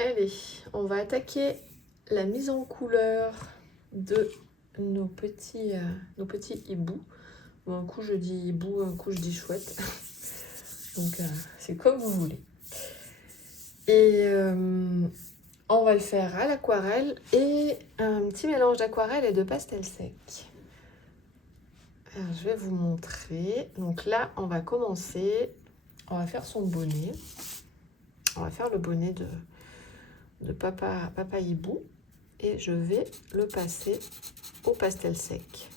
Allez, on va attaquer la mise en couleur de nos petits hiboux. Bon, un coup je dis hibou, un coup je dis chouette. Donc c'est comme vous voulez. Et on va le faire à l'aquarelle et un petit mélange d'aquarelle et de pastel sec. Alors, je vais vous montrer. Donc là, on va commencer. On va faire son bonnet. On va faire le bonnet de papa hibou. Et je vais le passer au pastel sec.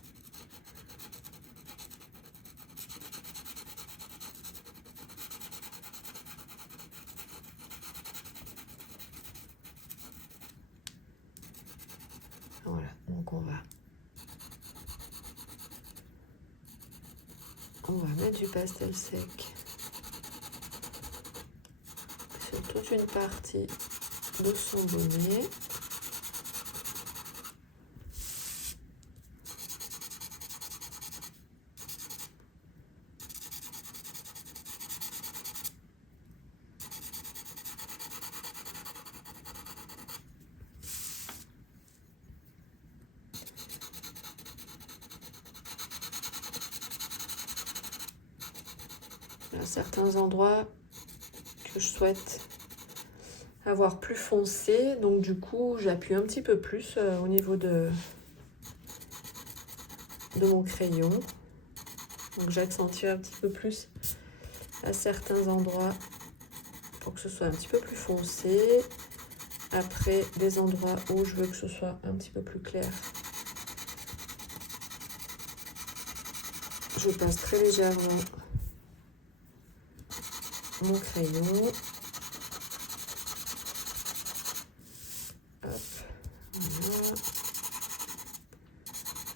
Voilà, donc on va mettre du pastel sec sur toute une partie de son bonnet. Il y a certains endroits que je souhaite avoir plus foncé, donc du coup j'appuie un petit peu plus au niveau de mon crayon. Donc j'accentue un petit peu plus à certains endroits pour que ce soit un petit peu plus foncé. Après, des endroits où je veux que ce soit un petit peu plus clair, je passe très légèrement mon crayon. Hop, voilà.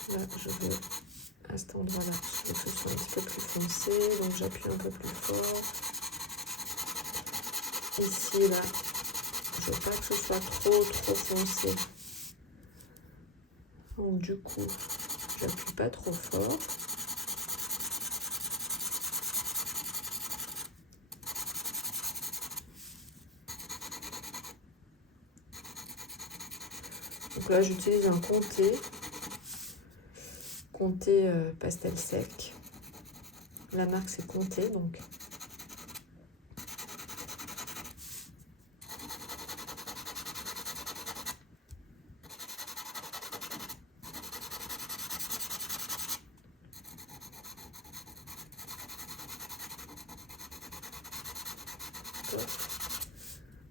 Là, je veux, à cet endroit-là, je veux que ce soit un petit peu plus foncé, donc j'appuie un peu plus fort. Ici, là, je veux pas que ce soit trop foncé. Donc du coup, j'appuie pas trop fort. Donc là, j'utilise un Comté pastel sec. La marque, c'est Comté, donc.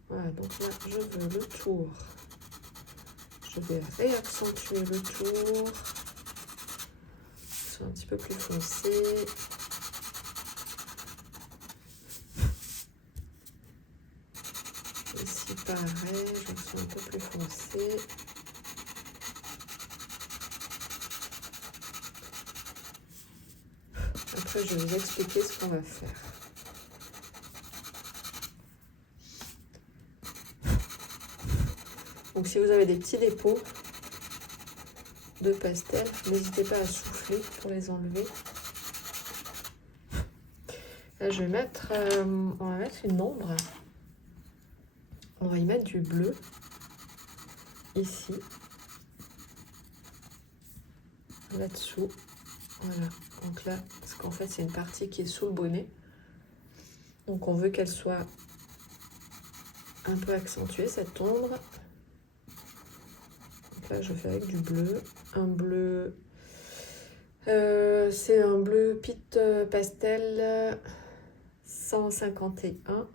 Voilà, donc là, je veux le tour. Je vais réaccentuer le tour. C'est un petit peu plus foncé. Ici, pareil, je le sens un peu plus foncé. Après, je vais vous expliquer ce qu'on va faire. Donc, si vous avez des petits dépôts de pastel, n'hésitez pas à souffler pour les enlever. Là, je vais mettre, on va mettre une ombre. On va y mettre du bleu ici, là-dessous. Voilà. Donc là, parce qu'en fait, c'est une partie qui est sous le bonnet. Donc, on veut qu'elle soit un peu accentuée, cette ombre. Donc là, je fais avec du bleu. Un bleu, c'est un bleu Pit Pastel 151.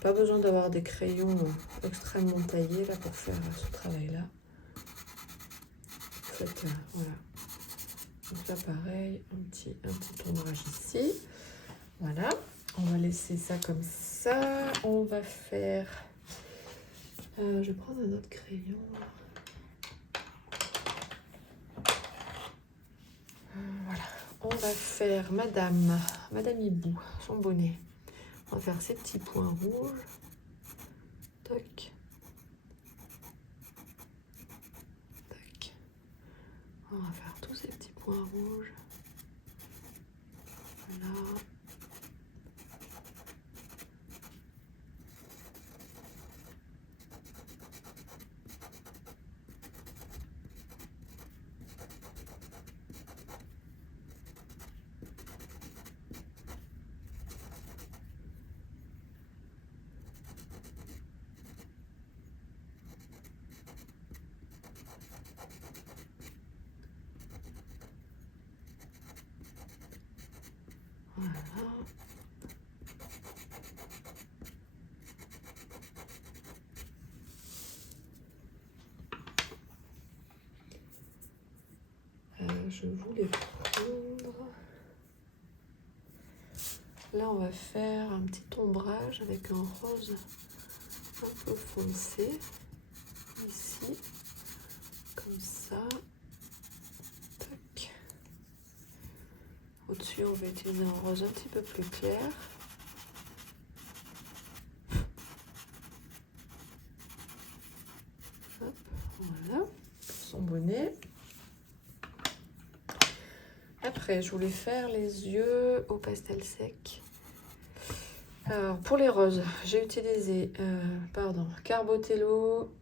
Pas besoin d'avoir des crayons extrêmement taillés là pour faire ce travail-là. En fait, voilà. Donc là, pareil, un petit ombrage ici. Voilà. On va laisser ça comme ça. On va faire... je vais prendre un autre crayon. Voilà. On va faire Madame Hibou, son bonnet. On va faire ces petits points rouges. Toc. Tac. On va faire tous ces petits points rouges. Voilà. Je voulais prendre... Là, on va faire un petit ombrage avec un rose un peu foncé. Ici, comme ça. Tac. Au-dessus, on va utiliser un rose un petit peu plus clair. Hop, voilà, son bonnet. Après, je voulais faire les yeux au pastel sec. Alors, pour les roses, j'ai utilisé, Carbotello,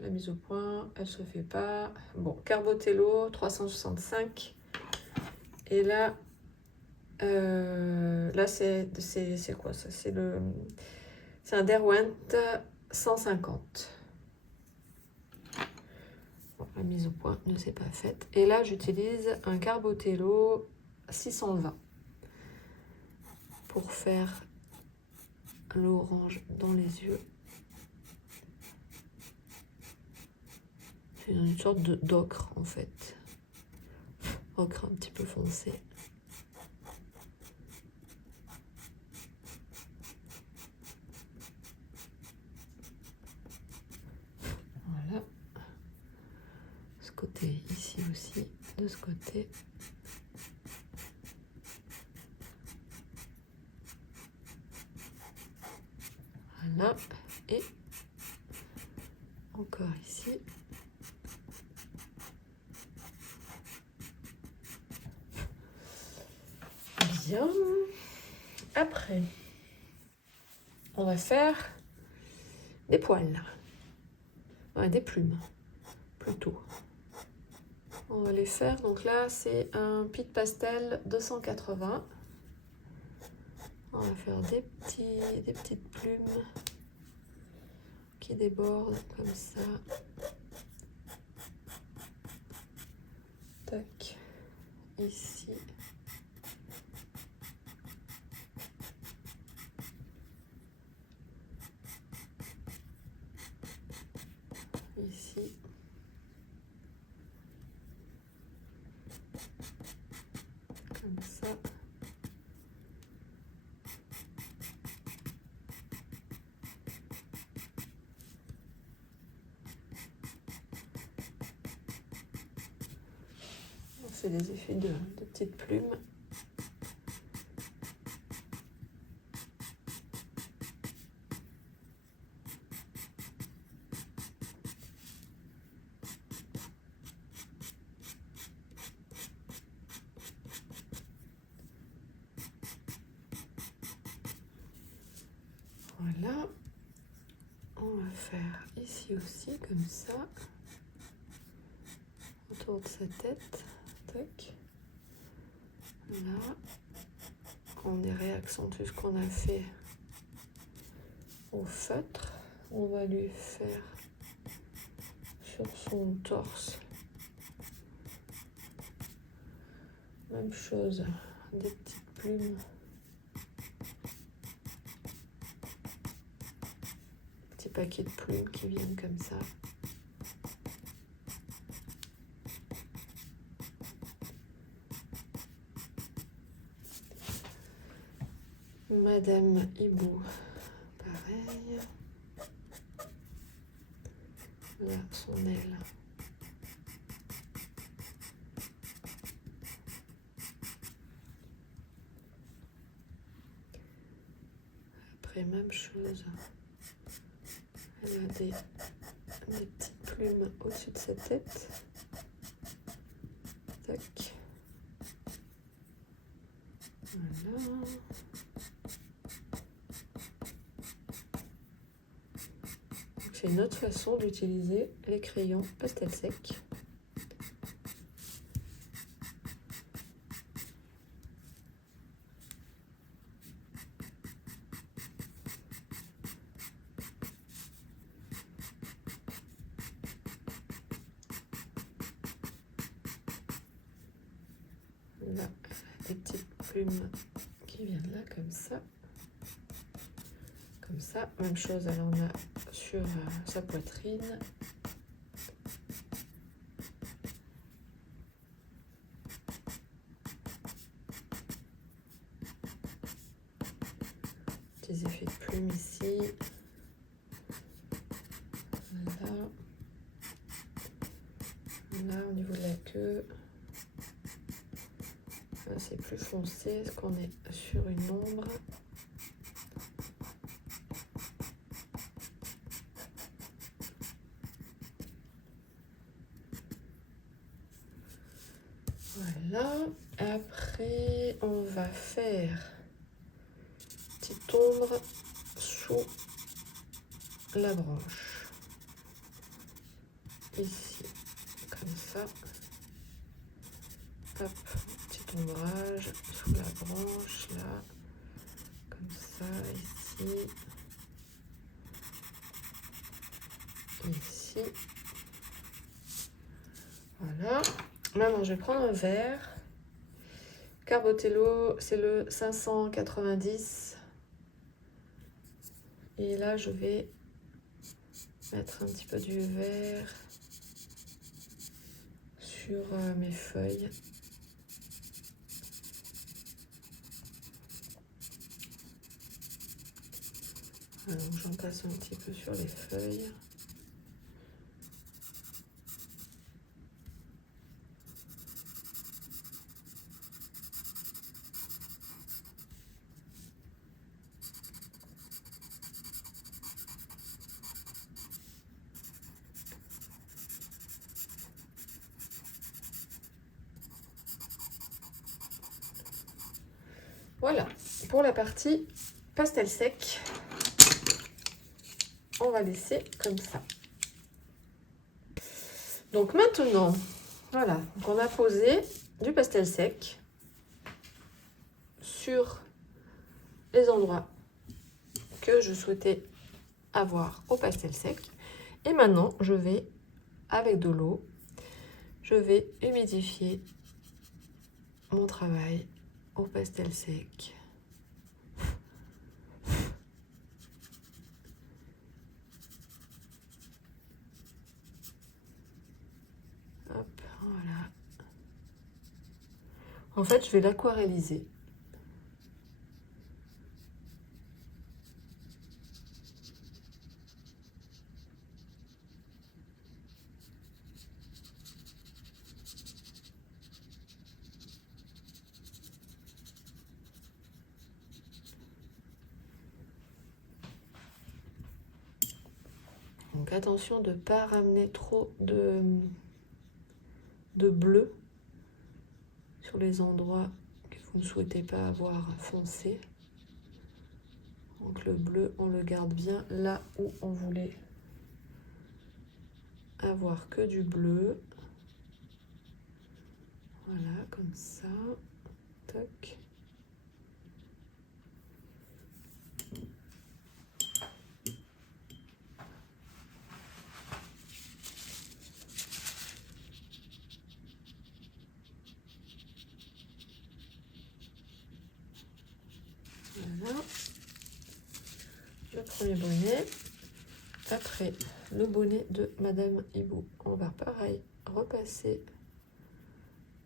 la mise au point, elle se fait pas. Bon, Carbotello, 365. Et là, c'est quoi ça? C'est un Derwent 150. Bon, la mise au point ne s'est pas faite. Et là, j'utilise un Carbotello 620 pour faire l'orange dans les yeux. C'est une sorte d'ocre en fait. Ocre un petit peu foncé. Voilà. Ce côté ici aussi, de ce côté. Voilà. Et encore ici. Bien. Après, on va faire des poils. Ouais, des plumes, plutôt. On va les faire. Donc là, c'est un Pitt Pastel 280. On va faire des petites plumes qui débordent comme ça. Tac. Ici. Ici. Comme ça. On fait des effets de petites plumes. Voilà. On va faire ici aussi, comme ça. Autour de sa tête. Tac. Là. On réaccentue ce qu'on a fait au feutre. On va lui faire sur son torse. Même chose, des petites plumes. Petit paquet de plumes qui viennent comme ça. Madame Hibou, pareil. Là, son aile. Après, même chose. Elle a des petites plumes au-dessus de sa tête. Tac. Voilà. C'est une autre façon d'utiliser les crayons pastel sec. Là, des petites plumes qui viennent là, comme ça. Comme ça. Même chose, elle en a sur sa poitrine. Des effets de plumes ici. Là. Là, au niveau de la queue. Là, c'est plus foncé, parce qu'on est sur une ombre. Voilà. Après, on va faire une petite ombre sous la branche. Ici, comme ça. Hop, petit ombrage sous la branche, là. Comme ça, ici. Ici. Voilà. Maintenant, je vais prendre un verre. Carbotello, c'est le 590. Et là, je vais mettre un petit peu du vert sur mes feuilles. Alors, j'en passe un petit peu sur les feuilles. Voilà, pour la partie pastel sec, on va laisser comme ça. Donc maintenant, voilà, donc on a posé du pastel sec sur les endroits que je souhaitais avoir au pastel sec. Et maintenant, je vais, avec de l'eau, je vais humidifier mon travail au pastel sec. Hop, voilà. En fait, je vais l'aquarelliser. Donc attention de ne pas ramener trop de bleu sur les endroits que vous ne souhaitez pas avoir foncé. Donc le bleu, on le garde bien là où on voulait avoir que du bleu. Voilà, comme ça. Toc. Voilà. Le premier bonnet. Après, le bonnet de Madame Hibou. On va pareil repasser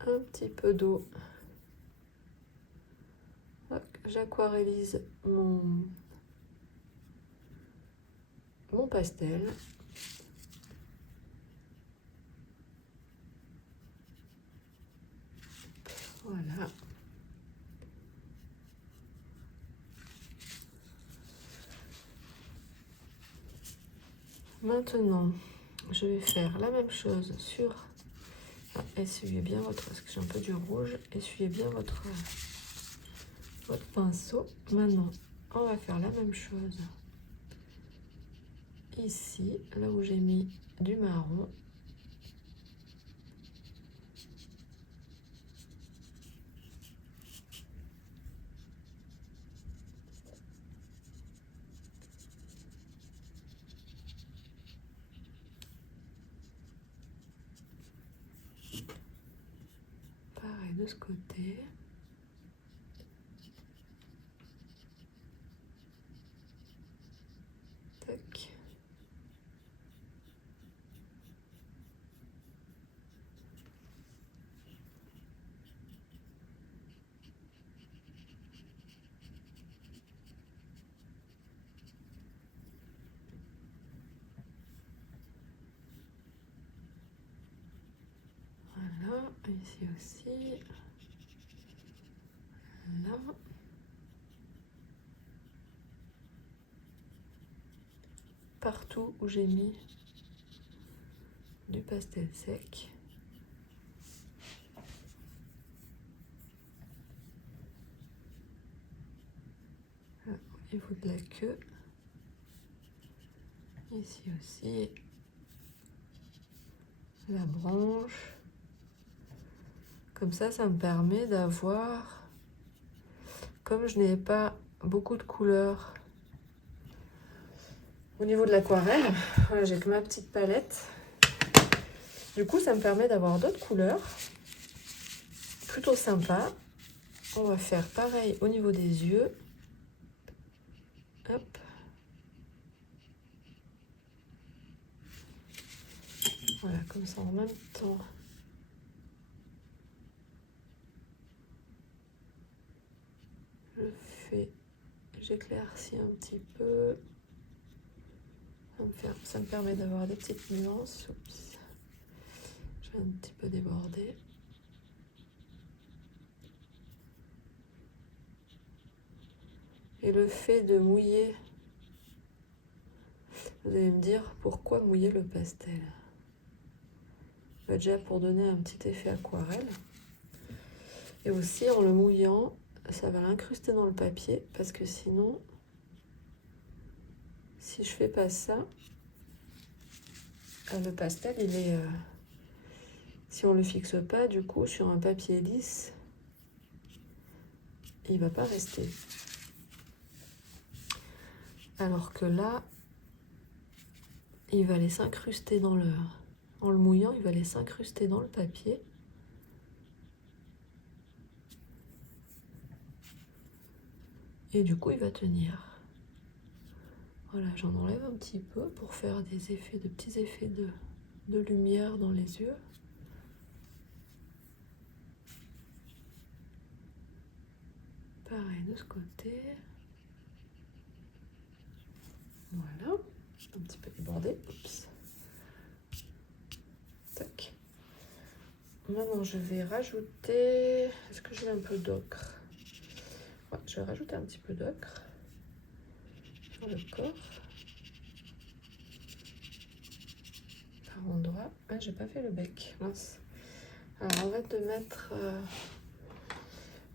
un petit peu d'eau. J'aquarellise mon pastel. Voilà. Maintenant, je vais faire la même chose sur... Ah, essuyez bien votre... Parce que j'ai un peu du rouge. Essuyez bien votre pinceau. Maintenant, on va faire la même chose ici, là où j'ai mis du marron. Pareil de ce côté. Ici aussi. Là. Partout où j'ai mis du pastel sec. Là, au niveau de la queue. Ici aussi. La branche. Comme ça me permet d'avoir, comme je n'ai pas beaucoup de couleurs au niveau de l'aquarelle, voilà, j'ai que ma petite palette. Du coup, ça me permet d'avoir d'autres couleurs plutôt sympas. On va faire pareil au niveau des yeux. Hop. Voilà, comme ça en même temps. Je fais, j'éclaircis un petit peu. Ça me permet d'avoir des petites nuances. Oups. Je vais un petit peu déborder. Et le fait de mouiller, vous allez me dire pourquoi mouiller le pastel. Bah déjà pour donner un petit effet aquarelle. Et aussi en le mouillant, ça va l'incruster dans le papier parce que sinon, si je fais pas ça, le pastel il est, si on le fixe pas, du coup sur un papier lisse, il va pas rester. Alors que là, il va aller s'incruster dans le, en le mouillant, il va aller s'incruster dans le papier. Et du coup, il va tenir. Voilà, j'en enlève un petit peu pour faire des effets, de petits effets de lumière dans les yeux. Pareil de ce côté. Voilà, un petit peu débordé. Oups. Tac. Maintenant, je vais rajouter... Est-ce que j'ai un peu d'ocre? Ouais, je vais rajouter un petit peu d'ocre sur le corps. Par endroit. Ah, j'ai pas fait le bec. Mince. Alors, on va te mettre...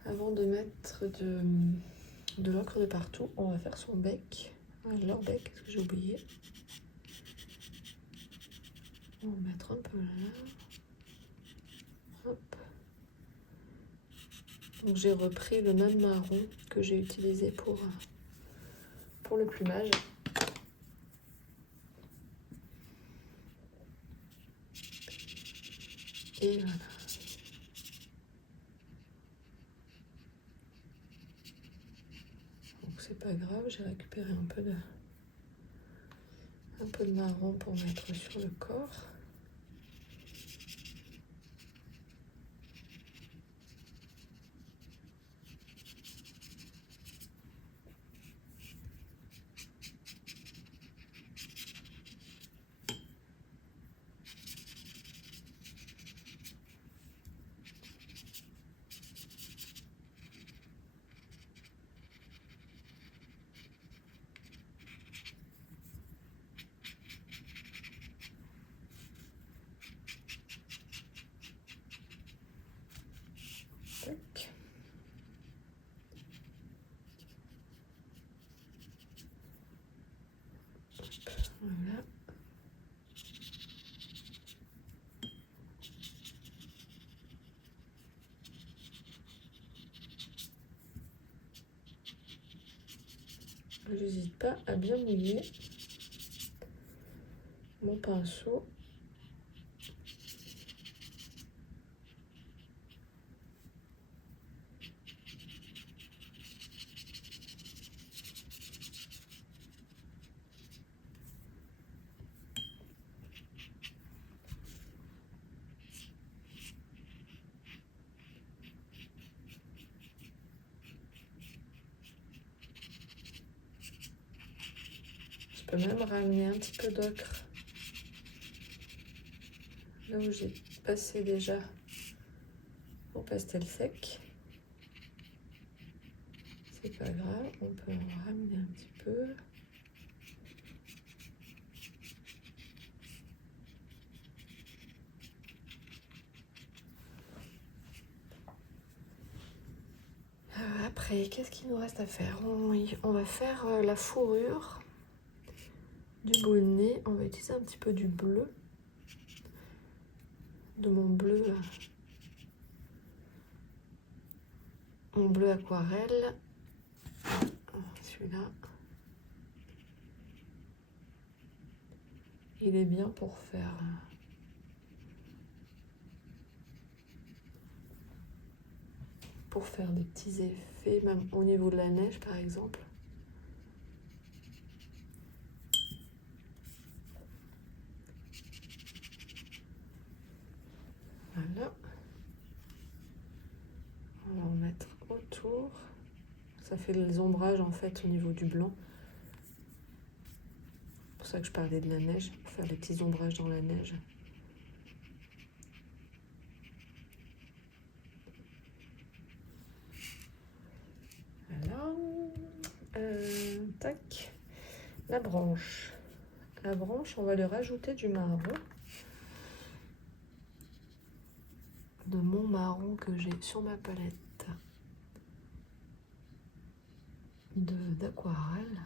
avant de mettre de l'ocre de partout, on va faire son bec. Leur bec, qu'est-ce que j'ai oublié? On va mettre un peu là. Hop. Donc j'ai repris le même marron que j'ai utilisé pour le plumage. Et voilà. Donc c'est pas grave, j'ai récupéré un peu de marron pour mettre sur le corps. Tac. Voilà. J'hésite pas à bien mouiller mon pinceau. Je peux même ramener un petit peu d'ocre là où j'ai passé déjà au pastel sec. C'est pas grave, on peut en ramener un petit peu. Après, qu'est-ce qu'il nous reste à faire? On va faire la fourrure du bonnet. On va utiliser un petit peu du bleu, de mon bleu aquarelle. Celui-là, il est bien pour faire des petits effets, même au niveau de la neige par exemple. Voilà. On va en mettre autour. Ça fait les ombrages en fait au niveau du blanc. C'est pour ça que je parlais de la neige, pour faire des petits ombrages dans la neige. Voilà. Tac. La branche. La branche, on va lui rajouter du marron. De mon marron que j'ai sur ma palette d'aquarelle.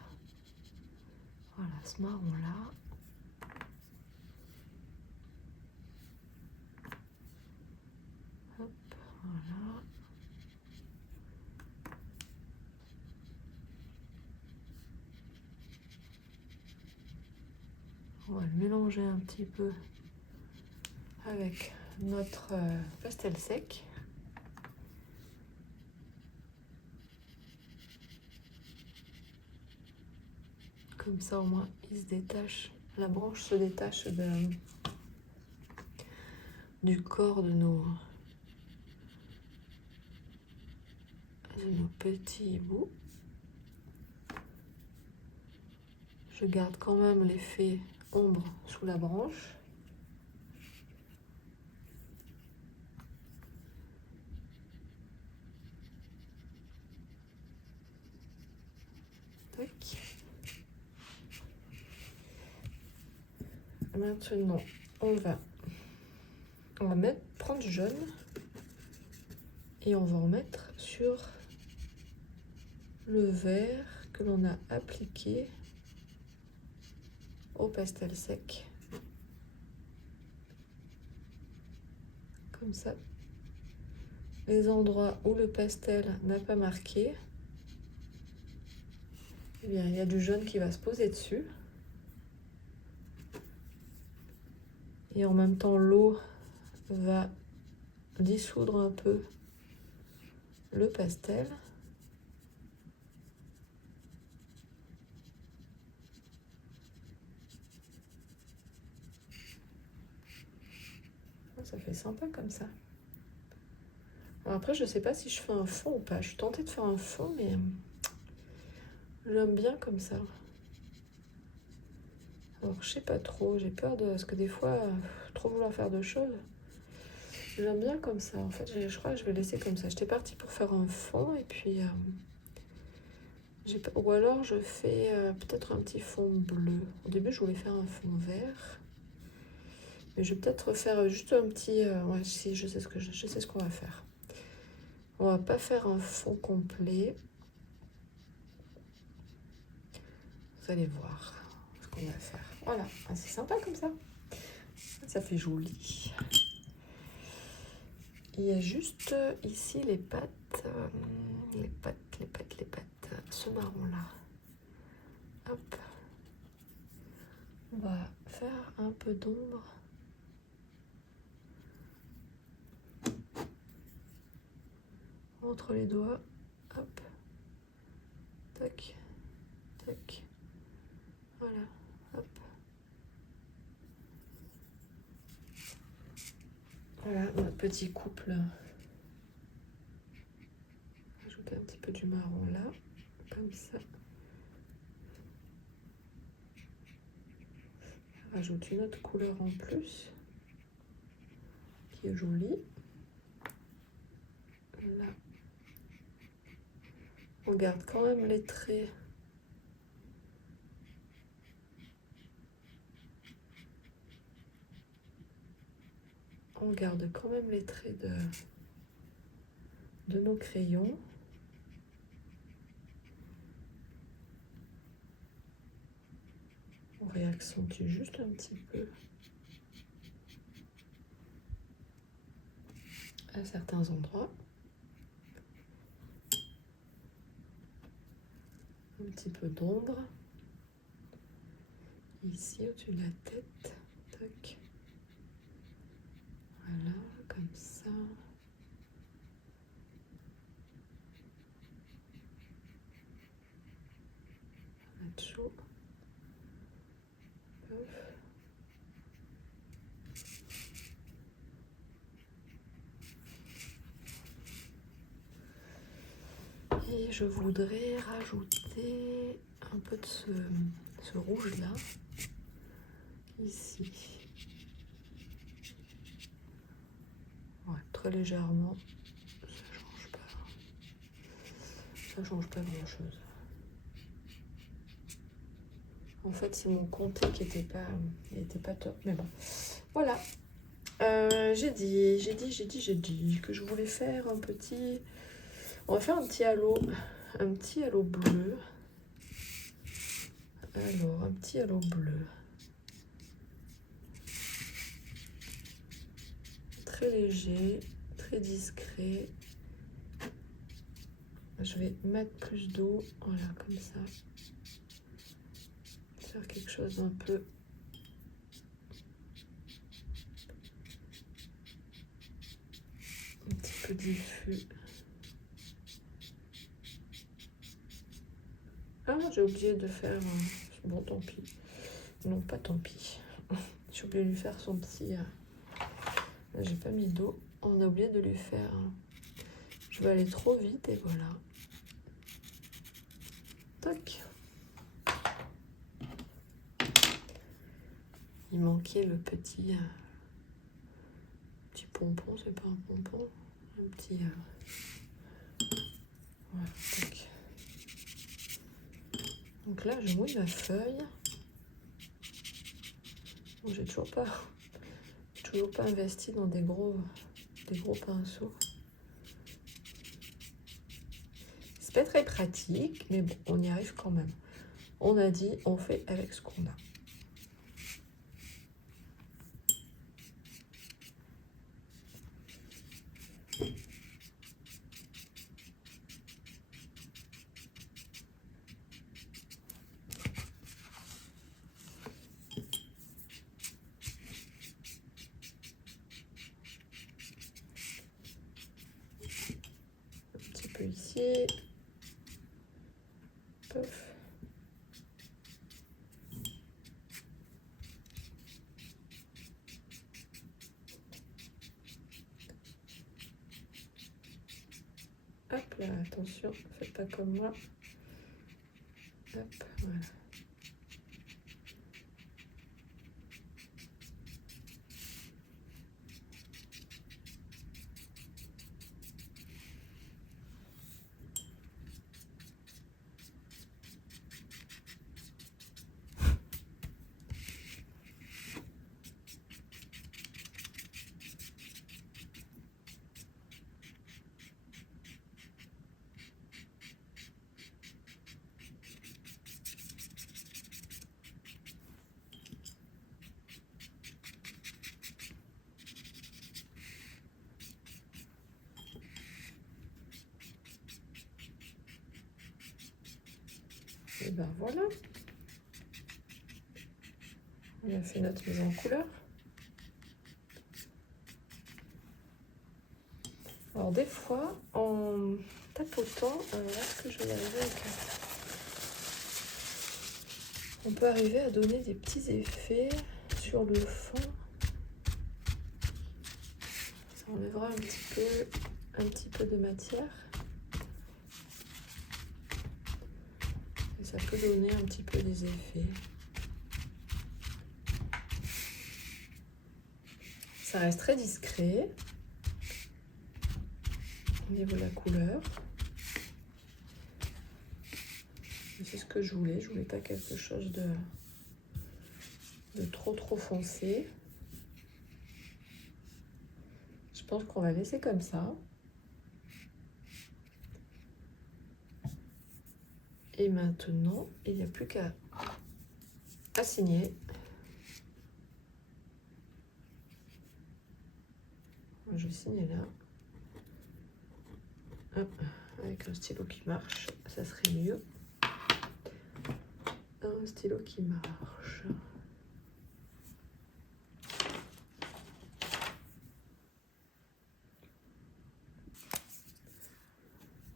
Voilà, ce marron là. Hop, voilà. On va le mélanger un petit peu avec notre pastel sec. Comme ça au moins il se détache, la branche se détache du corps de nos petits bouts. Je garde quand même l'effet ombre sous la branche. Tac. Maintenant, on va prendre du jaune et on va en mettre sur le vert que l'on a appliqué au pastel sec. Comme ça. Les endroits où le pastel n'a pas marqué, eh bien, il y a du jaune qui va se poser dessus. Et en même temps, l'eau va dissoudre un peu le pastel. Ça fait sympa comme ça. Alors après, je sais pas si je fais un fond ou pas. Je suis tentée de faire un fond, mais j'aime bien comme ça. Alors, je sais pas trop. J'ai peur de... Parce que des fois, trop vouloir faire de choses. J'aime bien comme ça. En fait, je crois que je vais laisser comme ça. J'étais partie pour faire un fond et puis... Ou alors, je fais peut-être un petit fond bleu. Au début, je voulais faire un fond vert. Mais je vais peut-être faire juste un petit... ouais, si, je sais ce qu'on va faire. On va pas faire un fond complet. Vous allez voir ce qu'on va faire. Voilà, c'est sympa comme ça. Ça fait joli. Il y a juste ici les pattes. Ce marron-là. Hop. On va faire un peu d'ombre. Entre les doigts. Hop. Tac. Tac. Voilà. Hop. Voilà notre petit couple. Ajouter un petit peu du marron là. Comme ça. Rajoute une autre couleur en plus. Qui est jolie. Là. On garde quand même les traits. On garde quand même les traits de nos crayons. On réaccentue juste un petit peu à certains endroits. Un petit peu d'ombre. Ici, au-dessus de la tête. Tac. Voilà, comme ça. On va mettre chaud. Et je voudrais rajouter un peu de ce rouge-là, ici. Ouais, très légèrement. Ça change pas grand-chose. En fait, c'est mon comté qui était pas top, mais bon. Voilà. J'ai dit que je voulais faire un petit... On va faire un petit halo bleu. Alors, un petit halo bleu. Très léger, très discret. Je vais mettre plus d'eau, voilà, comme ça. Faire quelque chose d'un peu... un petit peu diffus. Ah, j'ai oublié de faire... Bon, tant pis. Non, pas tant pis. J'ai oublié de lui faire son petit... Là, j'ai pas mis d'eau. On a oublié de lui faire... Je vais aller trop vite et voilà. Tac. Il manquait le petit pompon, c'est pas un pompon. Un petit... Voilà, tac. Donc là, je mouille ma feuille. Bon, j'ai toujours pas investi dans des gros pinceaux. C'est pas très pratique, mais bon, on y arrive quand même. On a dit, on fait avec ce qu'on a. Un petit peu ici. Pouf. Hop là, attention, faites pas comme moi. Hop, voilà. Et ben voilà. On a fait notre mise en couleur. Alors des fois, en tapotant, est-ce que je vais y arriver avec... On peut arriver à donner des petits effets sur le fond. Ça enlèvera un petit peu de matière. Et ça peut donner un petit peu des effets. Ça reste très discret. au niveau de la couleur. C'est ce que je voulais pas quelque chose de trop foncé. Je pense qu'on va laisser comme ça. Et maintenant, il n'y a plus qu'à assigner. Je vais signer là. Hop, avec un stylo qui marche, ça serait mieux. Un stylo qui marche.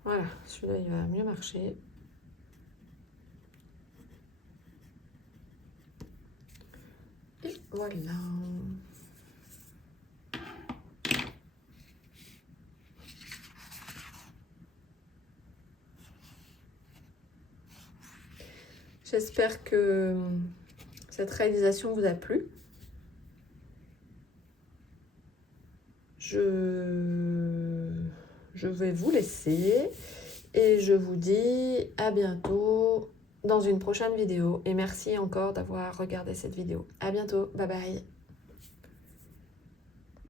Voilà, celui-là il va mieux marcher. Et voilà. J'espère que cette réalisation vous a plu. Je vais vous laisser et je vous dis à bientôt dans une prochaine vidéo. Et merci encore d'avoir regardé cette vidéo. À bientôt, bye bye.